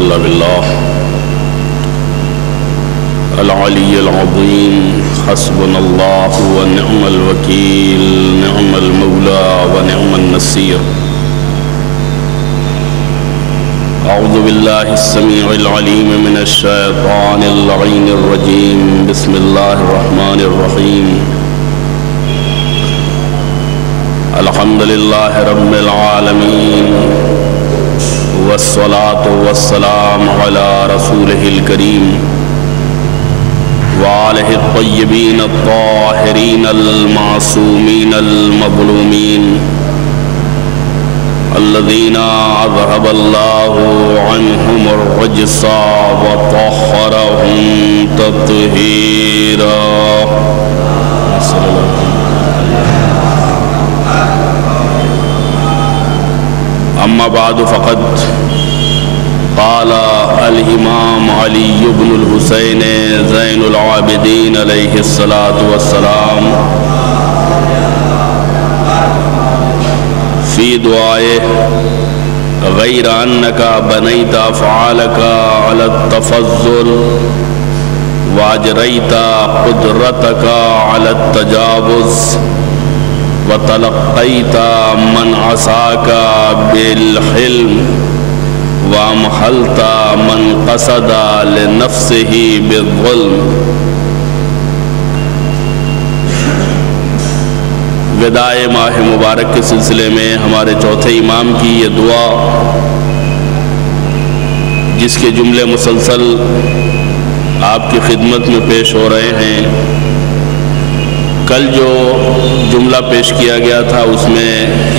إلا بالله العلي العظيم حسبنا الله ونعم الوكيل نعم المولى ونعم النصير أعوذ بالله السميع العليم من الشيطان اللعين الرجيم بسم الله الرحمن الرحيم الحمد لله رب العالمين والصلاة والسلام على رسوله الكريم وآله الطيبين الطاهرين المعصومين المظلومين الذين أذهب الله عنهم الرجس وطهرهم تطهيرا. أما بعد فقد قال الإمام علي بن الحسين زين العابدين عليه الصلاة والسلام في دعائه غير أنك بنيت أفعالك على التفضل وأجريت قدرتك على التجاوز وتلقيت من عصاك بالحلم وامحلت من قصد لنفسه بالظلم. وداع ماہ مبارک کے سلسلے میں ہمارے چوتھے امام کی یہ دعا جس کے جملے مسلسل آپ کی خدمت میں پیش ہو رہے ہیں. کل جو جملہ پیش کیا گیا تھا اس میں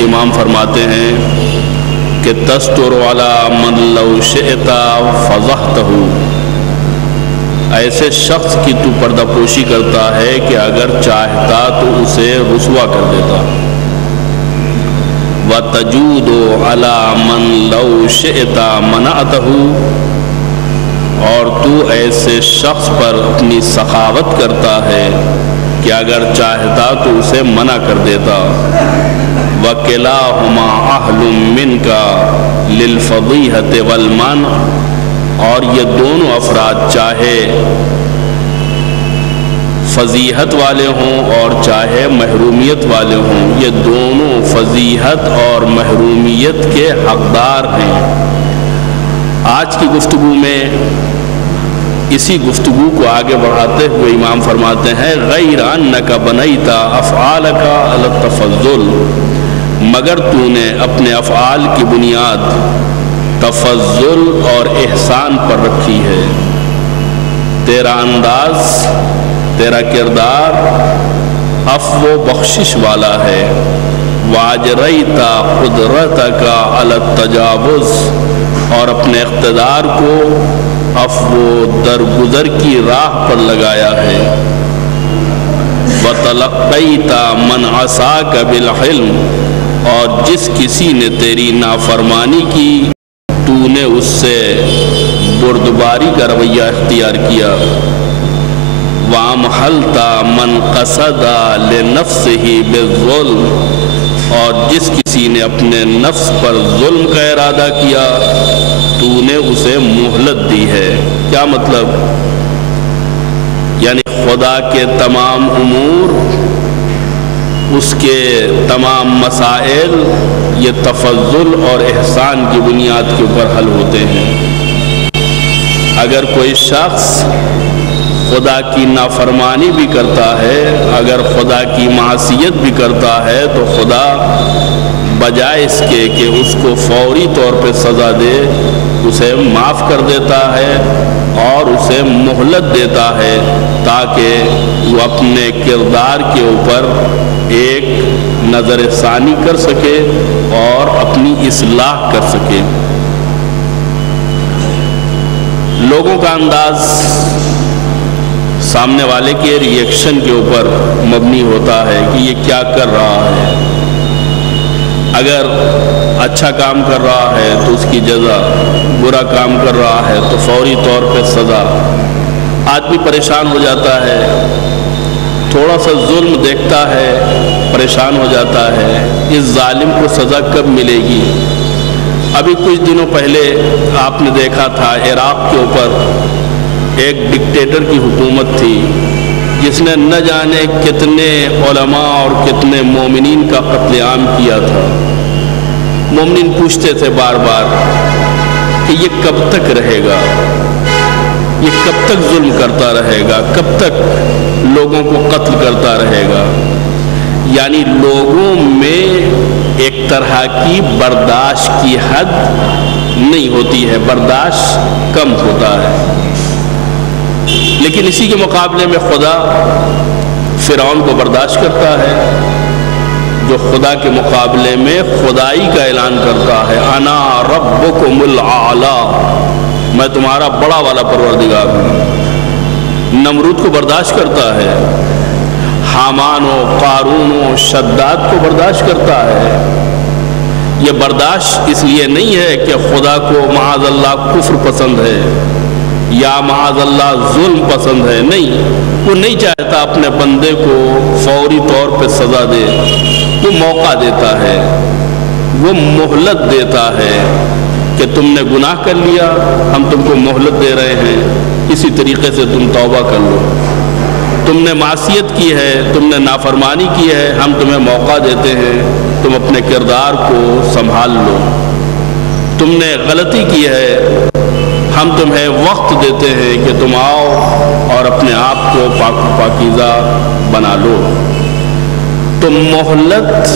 امام فرماتے ہیں کہ تستر علی من لو شئت فضحتہ، ایسے شخص کی تو پردہ پوشی کرتا ہے کہ اگر چاہتا تو اسے رسوا کر دیتا. وتجود علی من لو شئت منعتہ، اور تو ایسے شخص پر اپنی سخاوت کرتا ہے کہ اگر چاہتا تو اسے منع کر دیتا. وَكِلَاهُمَا أَهْلٌ مِّنْكَ لِلْفَضِيحَةِ وَالْمَنْعِ، اور یہ دونوں افراد چاہے فضیحت والے ہوں اور چاہے محرومیت والے ہوں، یہ دونوں فضیحت اور محرومیت کے حقدار ہیں. آج کی گفتگو میں اسی گفتگو کو آگے بڑھاتے ہوئے امام فرماتے ہیں غیر انک بنیت افعالک علی التفضل، مگر تو نے اپنے افعال کی بنیاد تفضل اور احسان پر رکھی ہے. تیرا انداز، تیرا کردار عفو و بخشش والا ہے. واجریت قدرتک علی التجاوز، اور اپنے اقتدار کو عفو درگزر کی راہ پر لگایا ہے. وَتَلَقَّيْتَ مَنْ عَصَاكَ بِالْحِلْمِ، اور جس کسی نے تیری نافرمانی کی تو نے اس سے بردباری کا رویہ اختیار کیا. وَأَمْحَلْتَ مَنْ قَصَدَ لِنَفْسِهِ بِالظُّلْمِ، اور جس کسی نے اپنے نفس پر ظلم کا ارادہ کیا تو نے اسے مہلت دی ہے. کیا مطلب؟ یعنی خدا کے تمام امور، اس کے تمام مسائل یہ تفضل اور احسان کی بنیاد کے اوپر حل ہوتے ہیں. اگر کوئی شخص خدا کی نافرمانی بھی کرتا ہے، اگر خدا کی معصیت بھی کرتا ہے، تو خدا بجائے اس کے کہ اس کو فوری طور پہ سزا دے، اسے معاف کر دیتا ہے اور اسے مہلت دیتا ہے تاکہ وہ اپنے کردار کے اوپر ایک نظر ثانی کر سکے اور اپنی اصلاح کر سکے. لوگوں کا انداز سامنے والے کے ریئیکشن کے اوپر مبنی ہوتا ہے کہ یہ کیا کر رہا ہے. اگر اچھا کام کر رہا ہے تو اس کی جزا، برا کام کر رہا ہے تو فوری طور پہ سزا. آدمی پریشان ہو جاتا ہے، تھوڑا سا ظلم دیکھتا ہے پریشان ہو جاتا ہے، اس ظالم کو سزا کب ملے گی. ابھی کچھ دنوں پہلے آپ نے دیکھا تھا عراق کے اوپر ایک ڈکٹیٹر کی حکومت تھی جس نے نہ جانے کتنے علماء اور کتنے مومنین کا قتل عام کیا تھا۔ مومنین پوچھتے تھے بار بار کہ یہ کب تک رہے گا، یہ کب تک ظلم کرتا رہے گا، کب تک لوگوں کو قتل کرتا رہے گا۔ یعنی لوگوں میں ایک طرح کی برداشت کی حد نہیں ہوتی ہے، برداشت کم ہوتا ہے۔ لیکن اسی کے مقابلے میں خدا فرعون کو برداشت کرتا ہے، جو خدا کے مقابلے میں خدائی کا اعلان کرتا ہے، انا ربکم الاعلی، میں تمہارا بڑا والا پروردگار ہوں۔ نمرود کو برداشت کرتا ہے، حامان و قارون و شداد کو برداشت کرتا ہے۔ یہ برداشت اس لیے نہیں ہے کہ خدا کو معاذ اللہ کفر پسند ہے یا معاذ اللہ ظلم پسند ہے، نہیں، وہ نہیں چاہتا اپنے بندے کو فوری طور پہ سزا دے، وہ موقع دیتا ہے، وہ مہلت دیتا ہے کہ تم نے گناہ کر لیا، ہم تم کو مہلت دے رہے ہیں، اسی طریقے سے تم توبہ کر لو۔ تم نے معصیت کی ہے، تم نے نافرمانی کی ہے، ہم تمہیں موقع دیتے ہیں، تم اپنے کردار کو سنبھال لو۔ تم نے غلطی کی ہے، ہم تمہیں وقت دیتے ہیں کہ تم آؤ اور اپنے آپ کو پاک و پاکیزہ بنا لو۔ تو مہلت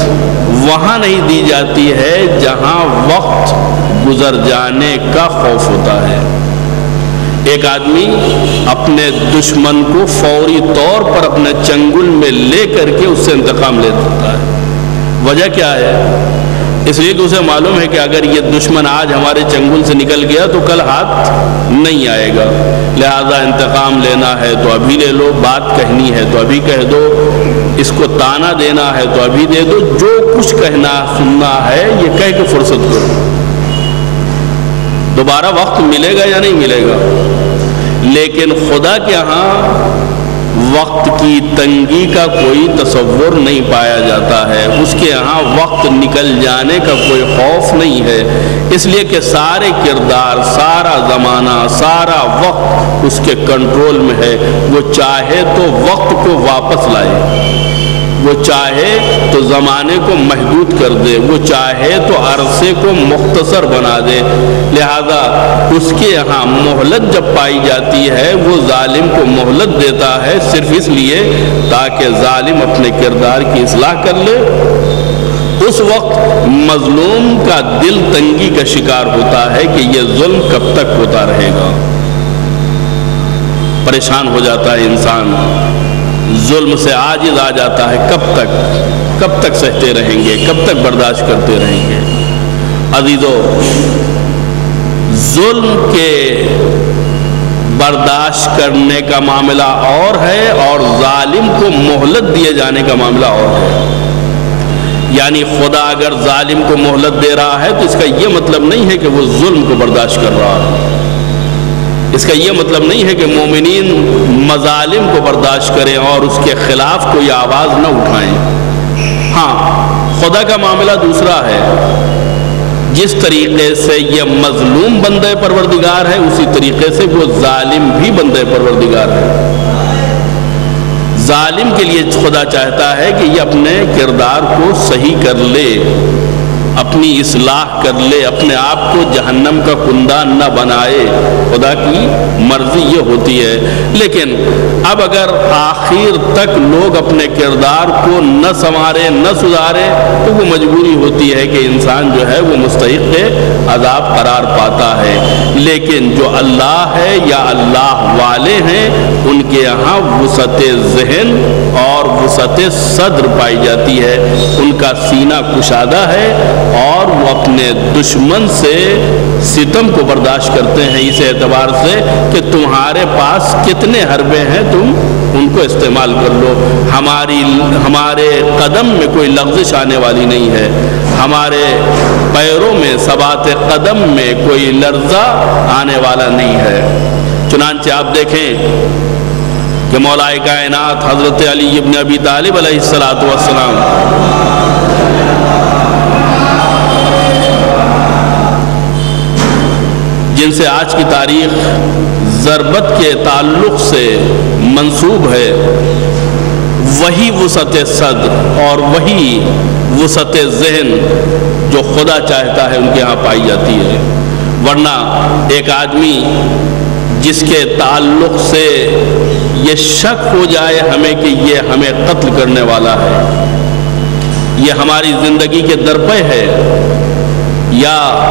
وہاں نہیں دی جاتی ہے جہاں وقت گزر جانے کا خوف ہوتا ہے۔ ایک آدمی اپنے دشمن کو فوری طور پر اپنے چنگل میں لے کر کے اس سے انتقام لے سکتا ہے۔ وجہ کیا ہے؟ اس لیے کہ اسے معلوم ہے کہ اگر یہ دشمن آج ہمارے چنگل سے نکل گیا تو کل ہاتھ نہیں آئے گا، لہذا انتقام لینا ہے تو ابھی لے لو، بات کہنی ہے تو ابھی کہہ دو، اس کو تانا دینا ہے تو ابھی دے دو، جو کچھ کہنا سننا ہے یہ کہہ کے فرصت کرو۔ دوبارہ وقت ملے گا یا نہیں ملے گا؟ لیکن خدا کے ہاں وقت کی تنگی کا کوئی تصور نہیں پایا جاتا ہے، اس کے ہاں وقت نکل جانے کا کوئی خوف نہیں ہے، اس لیے کہ سارے کردار، سارا زمانہ، سارا وقت اس کے کنٹرول میں ہے۔ وہ چاہے تو وقت کو واپس لائے، وہ چاہے تو زمانے کو محدود کر دے، وہ چاہے تو عرصے کو مختصر بنا دے، لہذا اس کے یہاں مہلت جب پائی جاتی ہے وہ ظالم کو مہلت دیتا ہے صرف اس لیے تاکہ ظالم اپنے کردار کی اصلاح کر لے۔ اس وقت مظلوم کا دل تنگی کا شکار ہوتا ہے کہ یہ ظلم کب تک ہوتا رہے گا، پریشان ہو جاتا ہے انسان، ظلم سے عاجز آ جاتا ہے، کب تک سہتے رہیں گے، کب تک برداشت کرتے رہیں گے۔ عزیزو، ظلم کے برداشت کرنے کا معاملہ اور ہے اور ظالم کو مہلت دیے جانے کا معاملہ اور ہے۔ یعنی خدا اگر ظالم کو مہلت دے رہا ہے تو اس کا یہ مطلب نہیں ہے کہ وہ ظلم کو برداشت کر رہا ہے، اس کا یہ مطلب نہیں ہے کہ مومنین مظالم کو برداشت کریں اور اس کے خلاف کوئی آواز نہ اٹھائیں۔ ہاں، خدا کا معاملہ دوسرا ہے، جس طریقے سے یہ مظلوم بندے پروردگار ہے اسی طریقے سے وہ ظالم بھی بندے پروردگار ہے۔ ظالم کے لیے خدا چاہتا ہے کہ یہ اپنے کردار کو صحیح کر لے، اپنی اصلاح کر لے، اپنے آپ کو جہنم کا کندہ نہ بنائے، خدا کی مرضی یہ ہوتی ہے۔ لیکن اب اگر آخر تک لوگ اپنے کردار کو نہ سنوارے نہ سدھارے تو وہ مجبوری ہوتی ہے کہ انسان جو ہے وہ مستحق عذاب قرار پاتا ہے۔ لیکن جو اللہ ہے یا اللہ والے ہیں ان کے یہاں وسعت ذہن اور وسعت صدر پائی جاتی ہے، ان کا سینہ کشادہ ہے اور وہ اپنے دشمن سے ستم کو برداشت کرتے ہیں اس اعتبار سے کہ تمہارے پاس کتنے حربے ہیں تم ان کو استعمال کر لو، ہمارے قدم میں کوئی لغزش آنے والی نہیں ہے، ہمارے پیروں میں ثبات قدم میں کوئی لرزہ آنے والا نہیں ہے۔ چنانچہ آپ دیکھیں کہ مولا کائنات حضرت علی ابن ابی طالب علیہ السلام جن سے آج کی تاریخ ضربت کے تعلق سے منسوب ہے، وہی وسعت صدر اور وہی وسعت ذہن جو خدا چاہتا ہے ان کے ہاں پائی جاتی ہے۔ ورنہ ایک آدمی جس کے تعلق سے یہ شک ہو جائے ہمیں کہ یہ ہمیں قتل کرنے والا ہے، یہ ہماری زندگی کے درپے ہے، یا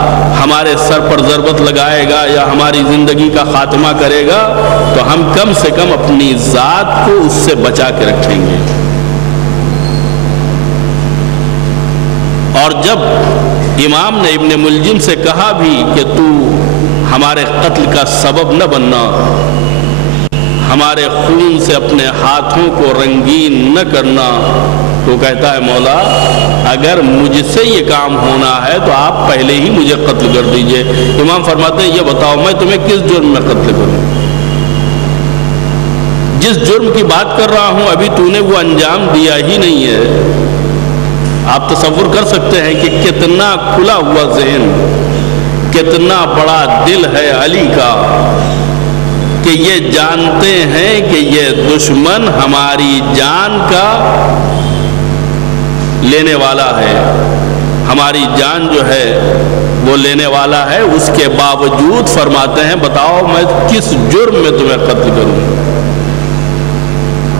ہمارے سر پر ضربت لگائے گا یا ہماری زندگی کا خاتمہ کرے گا، تو ہم کم سے کم اپنی ذات کو اس سے بچا کے رکھیں گے۔ اور جب امام نے ابن ملجم سے کہا بھی کہ تو ہمارے قتل کا سبب نہ بننا، ہمارے خون سے اپنے ہاتھوں کو رنگین نہ کرنا، تو کہتا ہے مولا اگر مجھ سے یہ کام ہونا ہے تو آپ پہلے ہی مجھے قتل کر دیجئے۔ امام فرماتے ہیں یہ بتاؤ میں تمہیں کس جرم میں قتل کروں؟ جس جرم کی بات کر رہا ہوں ابھی تو نے وہ انجام دیا ہی نہیں ہے۔ آپ تصور کر سکتے ہیں کہ کتنا کھلا ہوا ذہن، کتنا بڑا دل ہے علی کا کہ یہ جانتے ہیں کہ یہ دشمن ہماری جان کا لینے والا ہے، ہماری جان جو ہے وہ لینے والا ہے، اس کے باوجود فرماتے ہیں بتاؤ میں کس جرم میں تمہیں قتل کروں؟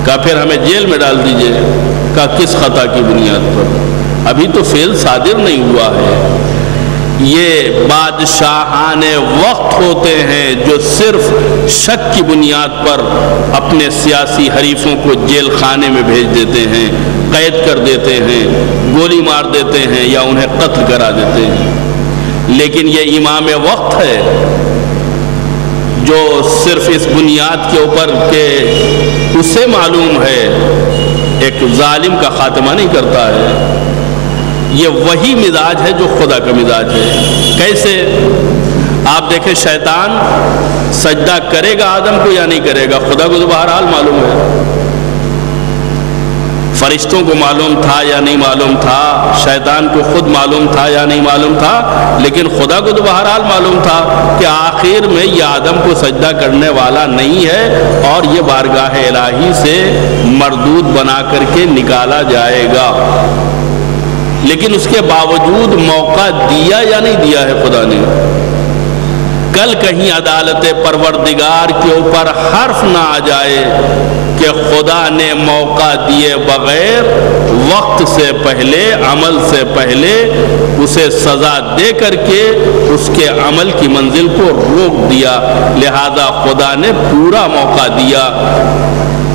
کہا پھر ہمیں جیل میں ڈال دیجئے۔ کہا کس خطا کی بنیاد پر؟ ابھی تو فعل صادر نہیں ہوا ہے۔ یہ بادشاہان وقت ہوتے ہیں جو صرف شک کی بنیاد پر اپنے سیاسی حریفوں کو جیل خانے میں بھیج دیتے ہیں، قید کر دیتے ہیں، گولی مار دیتے ہیں یا انہیں قتل کرا دیتے ہیں۔ لیکن یہ امام وقت ہے جو صرف اس بنیاد کے اوپر کہ اسے معلوم ہے ایک ظالم کا خاتمہ نہیں کرتا ہے۔ یہ وہی مزاج ہے جو خدا کا مزاج ہے۔ کیسے؟ آپ دیکھیں شیطان سجدہ کرے گا آدم کو یا نہیں کرے گا؟ خدا کو تو بہرحال معلوم ہے۔ فرشتوں کو معلوم تھا یا نہیں معلوم تھا، شیطان کو خود معلوم تھا یا نہیں معلوم تھا، لیکن خدا کو تو بہرحال معلوم تھا کہ آخر میں یہ آدم کو سجدہ کرنے والا نہیں ہے اور یہ بارگاہ الہی سے مردود بنا کر کے نکالا جائے گا۔ لیکن اس کے باوجود موقع دیا یا نہیں دیا ہے خدا نے؟ کل کہیں عدالت پروردگار کے اوپر حرف نہ آ جائے کہ خدا نے موقع دیے بغیر وقت سے پہلے، عمل سے پہلے اسے سزا دے کر کے اس کے عمل کی منزل کو روک دیا، لہذا خدا نے پورا موقع دیا۔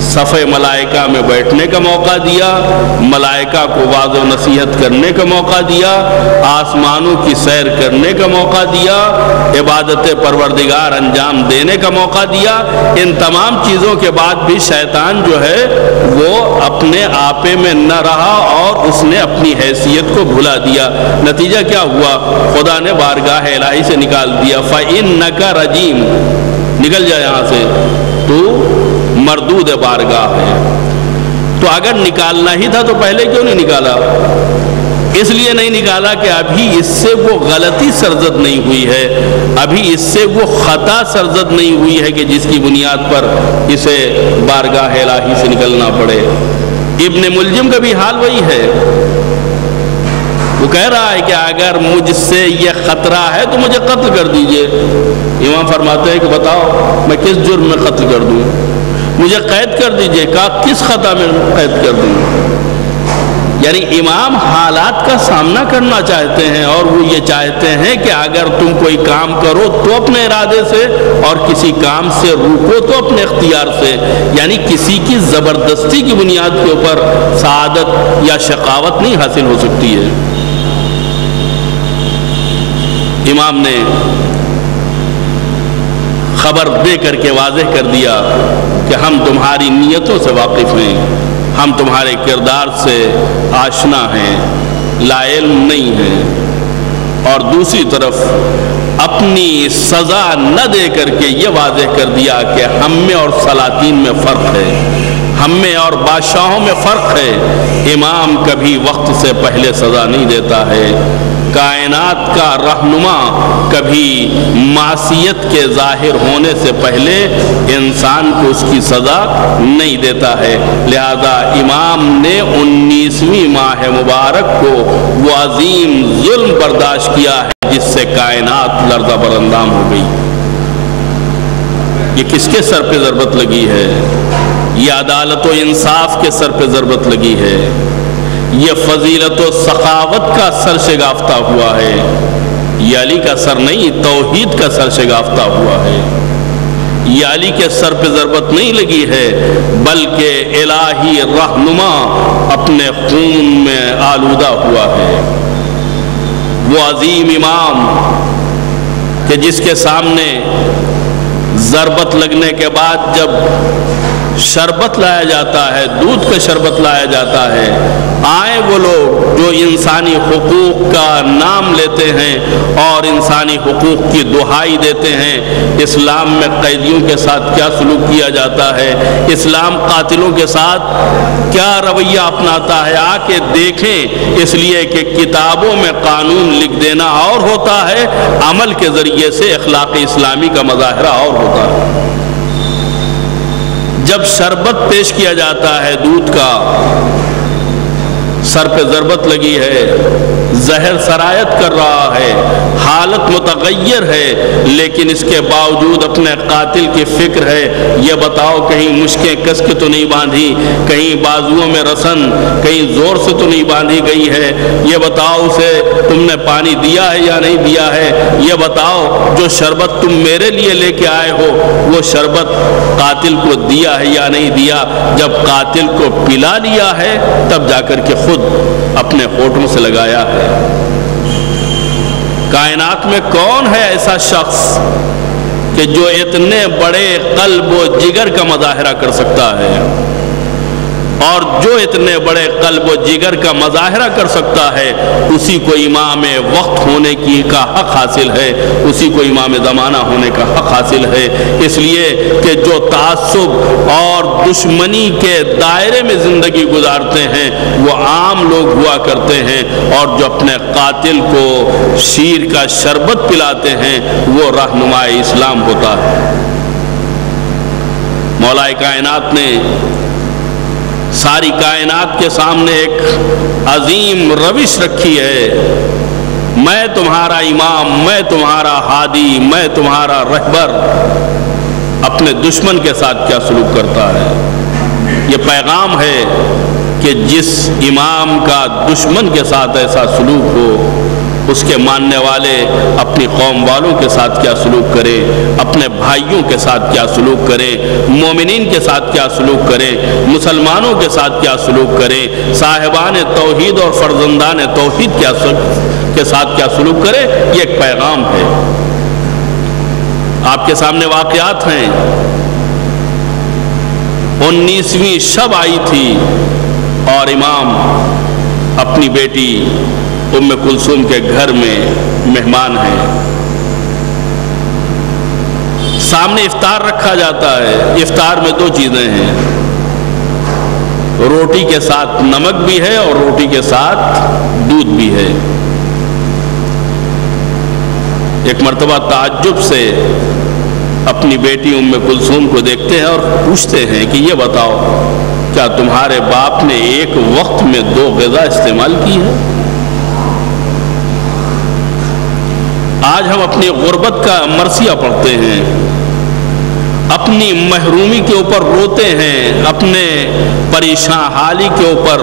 صفِ ملائکہ میں بیٹھنے کا موقع دیا، ملائکہ کو واعظ و نصیحت کرنے کا موقع دیا، آسمانوں کی سیر کرنے کا موقع دیا، عبادت پروردگار انجام دینے کا موقع دیا۔ ان تمام چیزوں کے بعد بھی شیطان جو ہے وہ اپنے آپے میں نہ رہا اور اس نے اپنی حیثیت کو بھلا دیا۔ نتیجہ کیا ہوا؟ خدا نے بارگاہ الہی سے نکال دیا۔ فَإِنَّكَ رَجِيمٌ، نکل جائے یہاں سے، تو مردود بارگاہ ہے۔ تو اگر نکالنا ہی تھا تو پہلے کیوں نہیں نکالا؟ اس لیے نہیں نکالا کہ ابھی اس سے وہ غلطی سرزد نہیں ہوئی ہے، ابھی اس سے وہ خطا سرزد نہیں ہوئی ہے کہ جس کی بنیاد پر اسے بارگاہ الہی سے نکلنا پڑے۔ ابن ملجم کا بھی حال وہی ہے، وہ کہہ رہا ہے کہ اگر مجھ سے یہ خطرہ ہے تو مجھے قتل کر دیجئے۔ امام فرماتے ہیں کہ بتاؤ میں کس جرم میں قتل کر دوں؟ مجھے قید کر دیجئے۔ کہا کس خطا میں قید کر دوں؟ یعنی امام حالات کا سامنا کرنا چاہتے ہیں اور وہ یہ چاہتے ہیں کہ اگر تم کوئی کام کرو تو اپنے ارادے سے اور کسی کام سے روکو تو اپنے اختیار سے، یعنی کسی کی زبردستی کی بنیاد کے اوپر سعادت یا شقاوت نہیں حاصل ہو سکتی ہے۔ امام نے خبر دے کر کے واضح کر دیا کہ ہم تمہاری نیتوں سے واقف ہیں، ہم تمہارے کردار سے آشنا ہیں، لا علم نہیں ہیں۔ اور دوسری طرف اپنی سزا نہ دے کر کے یہ واضح کر دیا کہ ہم میں اور سلاطین میں فرق ہے، ہم میں اور بادشاہوں میں فرق ہے۔ امام کبھی وقت سے پہلے سزا نہیں دیتا ہے، کائنات کا رہنما کبھی معصیت کے ظاہر ہونے سے پہلے انسان کو اس کی سزا نہیں دیتا ہے۔ لہذا امام نے 19ویں ماہ مبارک کو وہ عظیم ظلم برداشت کیا ہے جس سے کائنات لرزہ برندام ہو گئی۔ یہ کس کے سر پہ ضربت لگی ہے؟ یہ عدالت و انصاف کے سر پہ ضربت لگی ہے۔ یہ فضیلت و سخاوت کا سر شگافتہ ہوا ہے۔ یہ علی کا سر نہیں، توحید کا سر شگافتہ ہوا ہے۔ یہ علی کے سر پہ ضربت نہیں لگی ہے، بلکہ الہی رہنما اپنے خون میں آلودہ ہوا ہے۔ وہ عظیم امام کہ جس کے سامنے ضربت لگنے کے بعد جب شربت لایا جاتا ہے، دودھ کا شربت لایا جاتا ہے، آئیں وہ لوگ جو انسانی حقوق کا نام لیتے ہیں اور انسانی حقوق کی دہائی دیتے ہیں۔ اسلام میں قیدیوں کے ساتھ کیا سلوک کیا جاتا ہے، اسلام قاتلوں کے ساتھ کیا رویہ اپناتا ہے، آ کے دیکھیں۔ اس لیے کہ کتابوں میں قانون لکھ دینا اور ہوتا ہے، عمل کے ذریعے سے اخلاق اسلامی کا مظاہرہ اور ہوتا ہے۔ جب شربت پیش کیا جاتا ہے دودھ کا، سر پہ ضربت لگی ہے، زہر سرایت کر رہا ہے، حالت متغیر ہے، لیکن اس کے باوجود اپنے قاتل کی فکر ہے۔ یہ بتاؤ کہیں مشکیں کس کے تو نہیں باندھی، کہیں بازوؤں میں رسن کہیں زور سے تو نہیں باندھی گئی ہے۔ یہ بتاؤ اسے تم نے پانی دیا ہے یا نہیں دیا ہے۔ یہ بتاؤ جو شربت تم میرے لیے لے کے آئے ہو وہ شربت قاتل کو دیا ہے یا نہیں دیا۔ جب قاتل کو پلا لیا ہے تب جا کر کے خود اپنے ہونٹوں سے لگایا ہے۔ کائنات میں کون ہے ایسا شخص کہ جو اتنے بڑے قلب و جگر کا مظاہرہ کر سکتا ہے، اور جو اتنے بڑے قلب و جگر کا مظاہرہ کر سکتا ہے اسی کو امام وقت ہونے کا حق حاصل ہے، اسی کو امام زمانہ ہونے کا حق حاصل ہے۔ اس لیے کہ جو تعصب اور دشمنی کے دائرے میں زندگی گزارتے ہیں وہ عام لوگ ہوا کرتے ہیں، اور جو اپنے قاتل کو شیر کا شربت پلاتے ہیں وہ رہنما اسلام ہوتا ہے۔ مولا کائنات نے ساری کائنات کے سامنے ایک عظیم روش رکھی ہے۔ میں تمہارا امام، میں تمہارا ہادی، میں تمہارا رہبر اپنے دشمن کے ساتھ کیا سلوک کرتا ہے۔ یہ پیغام ہے کہ جس امام کا دشمن کے ساتھ ایسا سلوک ہو اس کے ماننے والے اپنی قوم والوں کے ساتھ کیا سلوک کرے، اپنے بھائیوں کے ساتھ کیا سلوک کرے، مومنین کے ساتھ کیا سلوک کرے، مسلمانوں کے ساتھ کیا سلوک کرے، صاحبان توحید اور فرزندان توحید کے ساتھ کیا سلوک کرے۔ یہ ایک پیغام ہے۔ آپ کے سامنے واقعات ہیں۔ 19ویں شب آئی تھی اور امام اپنی بیٹی ام کلثوم کے گھر میں مہمان ہیں۔ سامنے افطار رکھا جاتا ہے۔ افطار میں 2 چیزیں ہیں، روٹی کے ساتھ نمک بھی ہے اور روٹی کے ساتھ دودھ بھی ہے۔ ایک مرتبہ تعجب سے اپنی بیٹی ام کلثوم کو دیکھتے ہیں اور پوچھتے ہیں کہ یہ بتاؤ کیا تمہارے باپ نے ایک وقت میں 2 غذا استعمال کی ہے؟ آج ہم اپنی غربت کا مرثیہ پڑھتے ہیں، اپنی محرومی کے اوپر روتے ہیں، اپنے پریشان حالی کے اوپر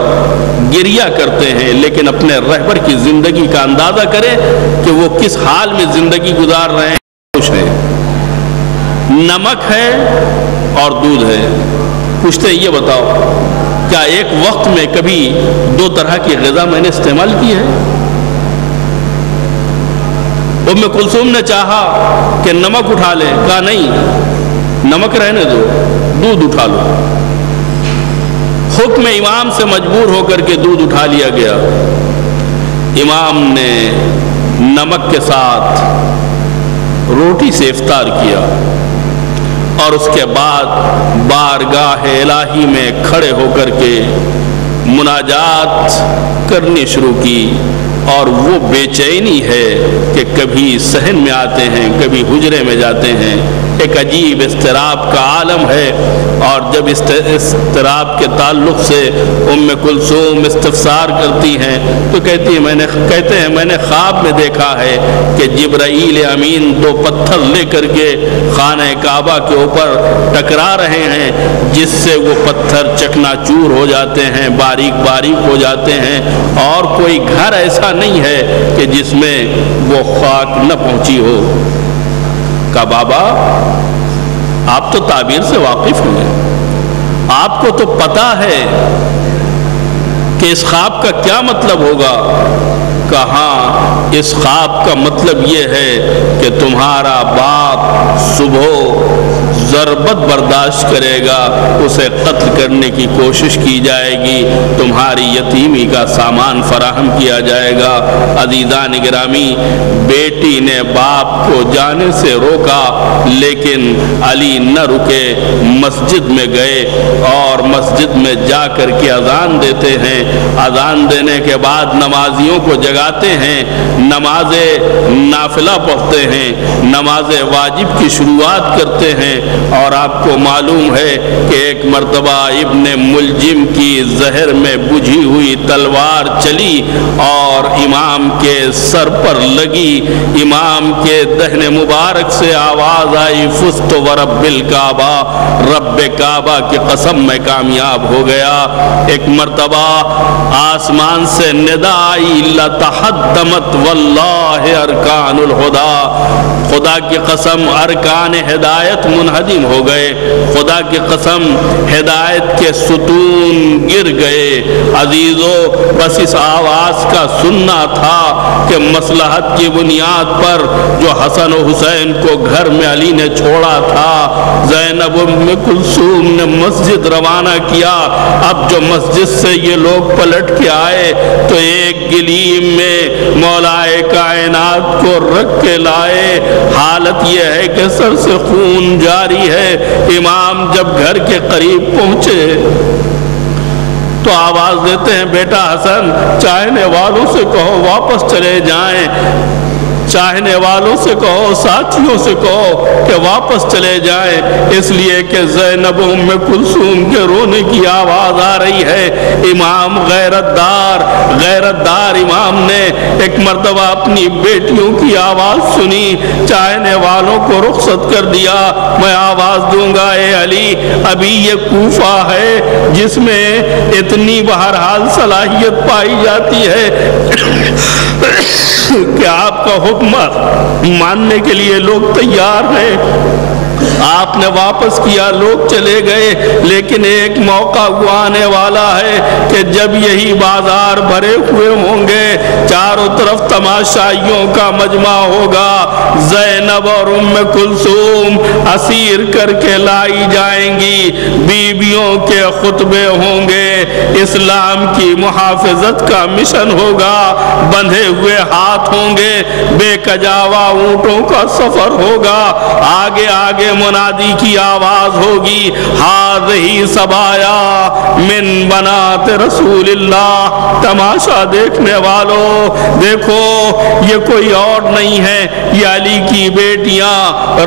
گریہ کرتے ہیں، لیکن اپنے رہبر کی زندگی کا اندازہ کریں کہ وہ کس حال میں زندگی گزار رہے ہیں۔ خوش ہے، نمک ہے اور دودھ ہے۔ پوچھتے ہیں یہ بتاؤ کیا ایک وقت میں کبھی 2 طرح کی غذا میں نے استعمال کی ہے؟ ام کلثوم نے چاہا کہ نمک اٹھا لے، کہا نہیں، نمک رہنے دو، دودھ اٹھا لو۔ حکم امام سے مجبور ہو کر کے دودھ اٹھا لیا گیا۔ امام نے نمک کے ساتھ روٹی سے افطار کیا اور اس کے بعد بارگاہ الہی میں کھڑے ہو کر کے مناجات کرنی شروع کی۔ اور وہ بے چینی ہے کہ کبھی صحن میں آتے ہیں، کبھی حجرے میں جاتے ہیں، ایک عجیب اضطراب کا عالم ہے۔ اور جب اس اضطراب کے تعلق سے ام کلثوم استفسار کرتی ہیں تو کہتے ہیں میں نے خواب میں دیکھا ہے کہ جبرائیل امین 2 پتھر لے کر کے خانہ کعبہ کے اوپر ٹکرا رہے ہیں، جس سے وہ پتھر چکنا چور ہو جاتے ہیں، باریک باریک ہو جاتے ہیں، اور کوئی گھر ایسا نہیں ہے کہ جس میں وہ خاک نہ پہنچی ہو۔ کہا بابا آپ تو تعبیر سے واقف ہیں، آپ کو تو پتا ہے کہ اس خواب کا کیا مطلب ہوگا۔ کہاں اس خواب کا مطلب یہ ہے کہ تمہارا باپ صبح ضربت برداشت کرے گا، اسے قتل کرنے کی کوشش کی جائے گی، تمہاری یتیمی کا سامان فراہم کیا جائے گا۔ عزیزان گرامی، بیٹی نے باپ کو جانے سے روکا، لیکن علی نہ رکے، مسجد میں گئے اور مسجد میں جا کر کے اذان دیتے ہیں۔ اذان دینے کے بعد نمازیوں کو جگاتے ہیں، نماز نافلہ پڑھتے ہیں، نماز واجب کی شروعات کرتے ہیں۔ اور آپ کو معلوم ہے کہ ایک مرتبہ ابن ملجم کی زہر میں بجھی ہوئی تلوار چلی اور امام کے سر پر لگی۔ امام کے دہن مبارک سے آواز آئی، فزت ورب الکعبہ، رب کعبہ کی قسم میں کامیاب ہو گیا۔ ایک مرتبہ آسمان سے ندا آئی، لتحدمت واللہ ارکان الہدی، خدا کی قسم ارکان ہدایت منہدم ہو گئے، خدا کی قسم ہدایت کے ستون گر گئے۔ عزیزو، بس اس آواز کا سننا تھا کہ مصلحت کی بنیاد پر جو حسن و حسین کو گھر میں علی نے چھوڑا تھا، زینب ام کلثوم نے مسجد روانہ کیا۔ اب جو مسجد سے یہ لوگ پلٹ کے آئے تو ایک گلیم میں مولا کائنات کو رکھ کے لائے۔ حالت یہ ہے کہ سر سے خون جاری ہے۔ امام جب گھر کے قریب پہنچے تو آواز دیتے ہیں، بیٹا حسن، چاہنے والوں سے کہو واپس چلے جائیں، چاہنے والوں سے کہو، ساتھیوں سے کہو کہ واپس چلے جائیں، اس لیے کہ زینب ام کلثوم کے رونے کی آواز آ رہی ہے۔ امام غیرت دار امام نے ایک مرتبہ اپنی بیٹیوں کی آواز سنی، چاہنے والوں کو رخصت کر دیا۔ میں آواز دوں گا، اے علی، ابھی یہ کوفہ ہے جس میں اتنی بہرحال صلاحیت پائی جاتی ہے کہ آپ کا حکم ماننے کے لیے لوگ تیار ہیں۔ آپ نے واپس کیا، لوگ چلے گئے، لیکن ایک موقع وہ آنے والا ہے کہ جب یہی بازار بھرے ہوئے ہوں گے، چاروں طرف تماشائیوں کا مجمع ہوگا، زینب اور ام کلثوم اسیر کر کے لائی جائیں گی، بیویوں کے خطبے ہوں گے، اسلام کی محافظت کا مشن ہوگا، بندھے ہوئے ہاتھ ہوں گے، بے کجاوا اونٹوں کا سفر ہوگا، آگے آگے منادی کی آواز ہوگی، ہذہ سبایا من بنات رسول اللہ۔ تماشا دیکھنے والوں، دیکھو یہ کوئی اور نہیں ہے، یہ علی کی بیٹیاں،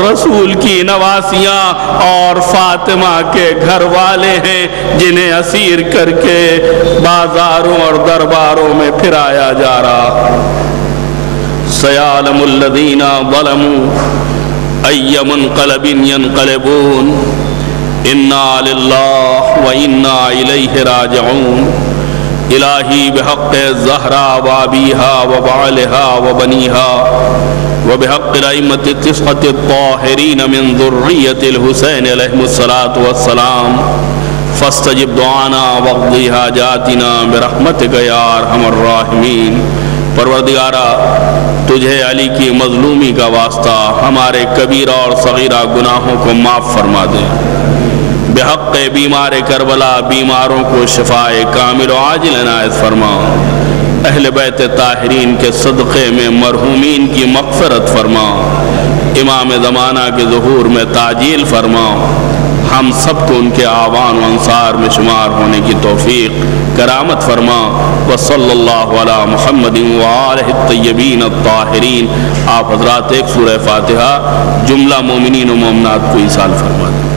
رسول کی نواسیاں اور فاطمہ کے گھر والے ہیں، جنہیں اسیر کر کے بازاروں اور درباروں میں پھرایا جا رہا۔ سیعلم الذین ظلموا ای منقلب ینقلبون، انا للہ و انا الیہ راجعون۔ الہی بحق زہرا و ابیہا و بعلہا و بنیہا و بحق الائمة التسعة الطاہرین من ذریۃ الحسین علیہ الصلاة والسلام فاستجب دعانا واقضی حاجاتنا برحمتک یا ارحم الراحمین۔ پروردگارہ، تجھے علی کی مظلومی کا واسطہ ہمارے کبیرہ اور صغیرہ گناہوں کو معاف فرما دے۔ بحق بیمار کربلا، بیماروں کو شفاء کامل و عاجل عنایت فرما۔ اہل بیت طاہرین کے صدقے میں مرحومین کی مغفرت فرما۔ امام زمانہ کے ظہور میں تعجیل فرما۔ ہم سب کو ان کے آوان و انصار میں شمار ہونے کی توفیق کرامت فرما۔ وصلی اللہ علی محمد وآلہ الطیبین الطاہرین۔ آپ حضرات ایک سورہ فاتحہ جملہ مومنین و مومنات کو ایصال فرما دیں۔